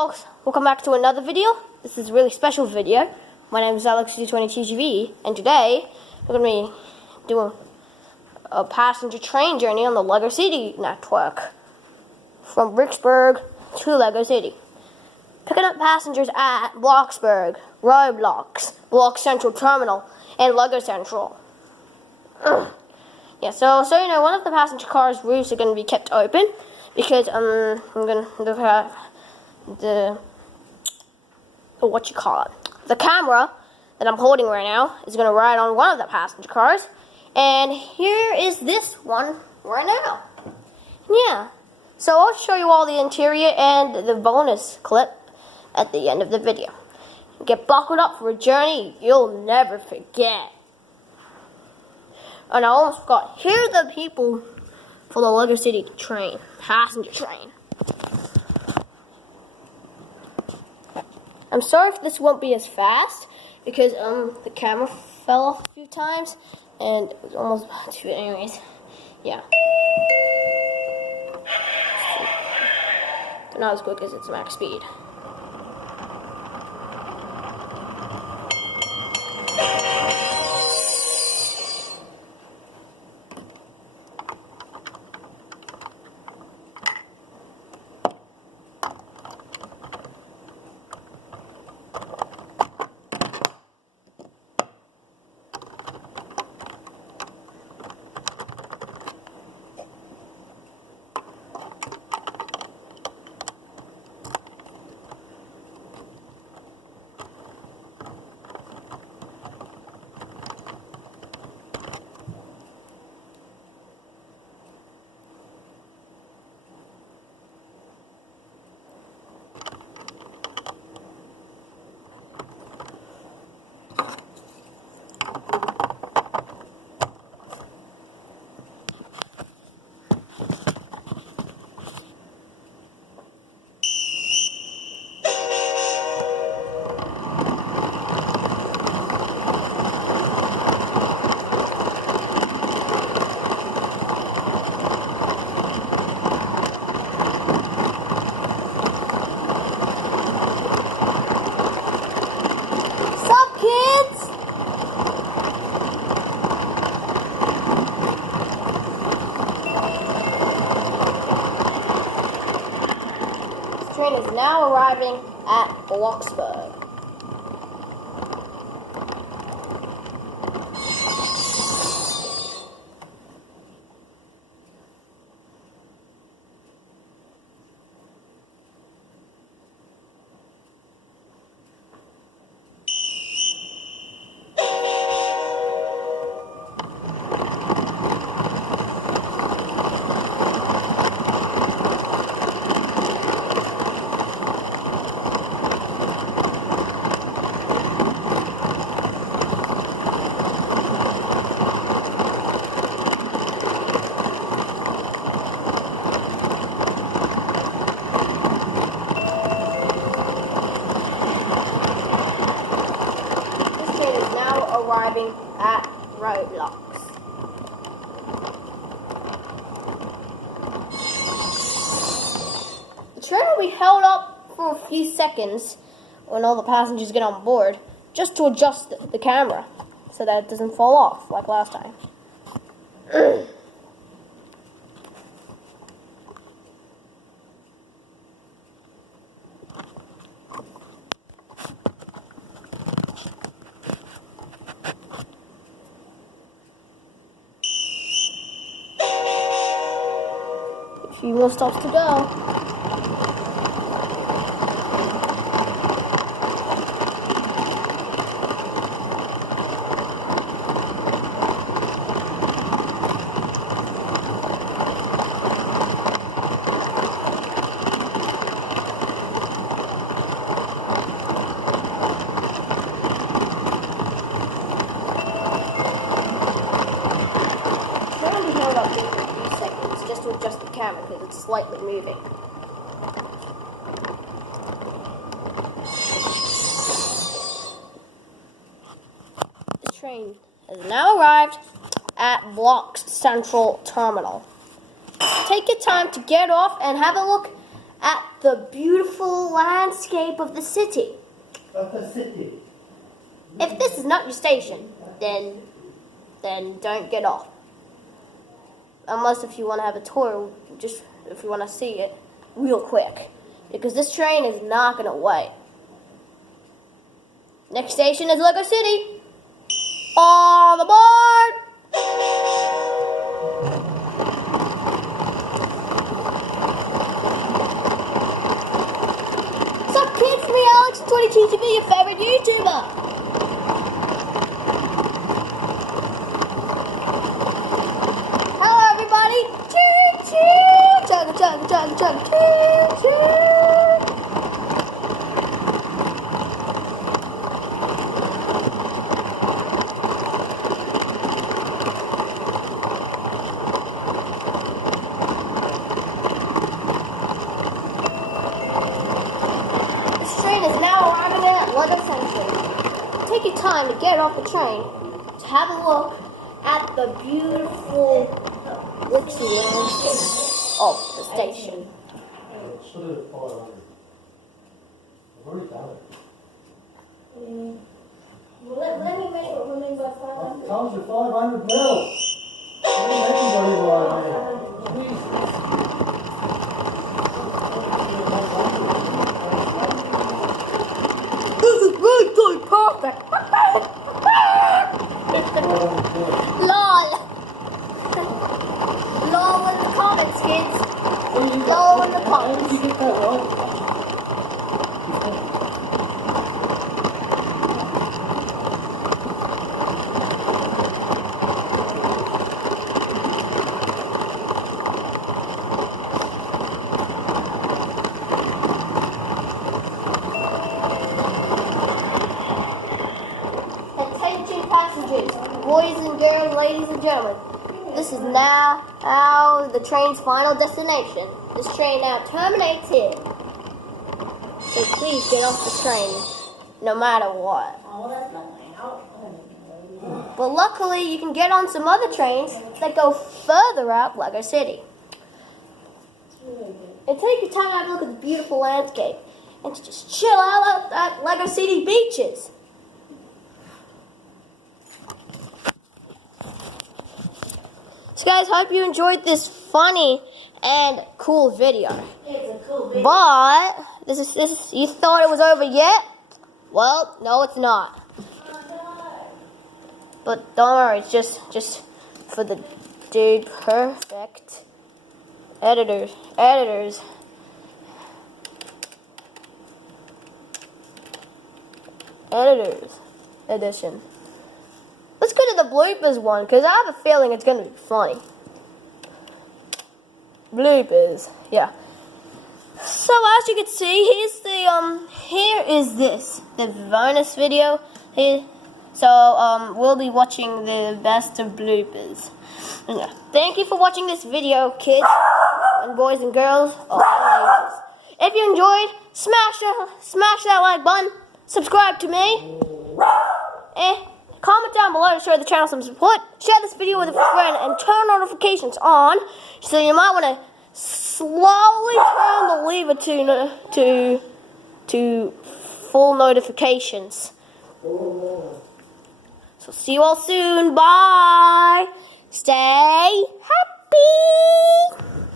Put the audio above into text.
folks, welcome back to another video. This is a really special video. My name is Alex220TGV, and today we're going to be doing a passenger train journey on the Lego City network from Bricksburg to Lego City. Picking up passengers at Bloxburg, Roblox, Blox Central Terminal, and Lego Central. Yeah, so you know, one of the passenger cars' roofs are going to be kept open because I'm going to have the camera that I'm holding right now is going to ride on one of the passenger cars, and here is this one right now. Yeah, so I'll show you all the interior and the bonus clip at the end of the video. Get buckled up for a journey you'll never forget. And I almost forgot, here are the people for the Lego City train, passenger train. I'm sorry if this won't be as fast because the camera fell off a few times and it was almost about to. Anyways, yeah. But not as quick as its max speed. The train is now arriving at Bloxburg. Arriving at Roblox. The train will be held up for a few seconds when all the passengers get on board, just to adjust the camera so that it doesn't fall off like last time. A few more stops to go. Just to adjust the camera because it's slightly moving. The train has now arrived at Blox Central Terminal. Take your time to get off and have a look at the beautiful landscape of the city. Of the city. If this is not your station, then don't get off. Unless if you want to have a tour, just if you want to see it real quick. Because this train is not going to wait. Next station is Lego City. On board! What's up, kids? It's me, Alex, 22TV, your favorite YouTuber. Hello, everybody. Choo choo! Chugga chugga chugga chugga choo choo! Is now arriving at Lego Central. Take your time to get off the train to have a look at the beautiful Blixie landscape of the station. Should have 500. I've already done it. Let me make what we mean by 500. I've told you 500 bells. Everybody right here. Jesus. This is really perfect. LOL. LOL in the comments, kids. LOL in the comments. How did you get that right? Passengers, boys and girls, ladies and gentlemen, this is now the train's final destination. This train now terminates here. So please get off the train, no matter what. But luckily, you can get on some other trains that go further out Lego City. And take your time to have a look at the beautiful landscape and to just chill out at Lego City beaches. So guys, hope you enjoyed this funny and cool video. It's a cool video. But this is you thought it was over yet? Well, no, it's not. But don't worry, it's just for the dude perfect editors edition. Let's go to the bloopers one, because I have a feeling it's going to be funny. Bloopers, yeah. So as you can see, here is the bonus video here. So we'll be watching the best of bloopers. Yeah. Thank you for watching this video, kids and boys and girls of all ages. If you enjoyed, smash that like button, subscribe to me, comment down below to show the channel some support. Share this video with a friend and turn notifications on. So you might want to slowly turn the lever to full notifications. So see you all soon. Bye. Stay happy.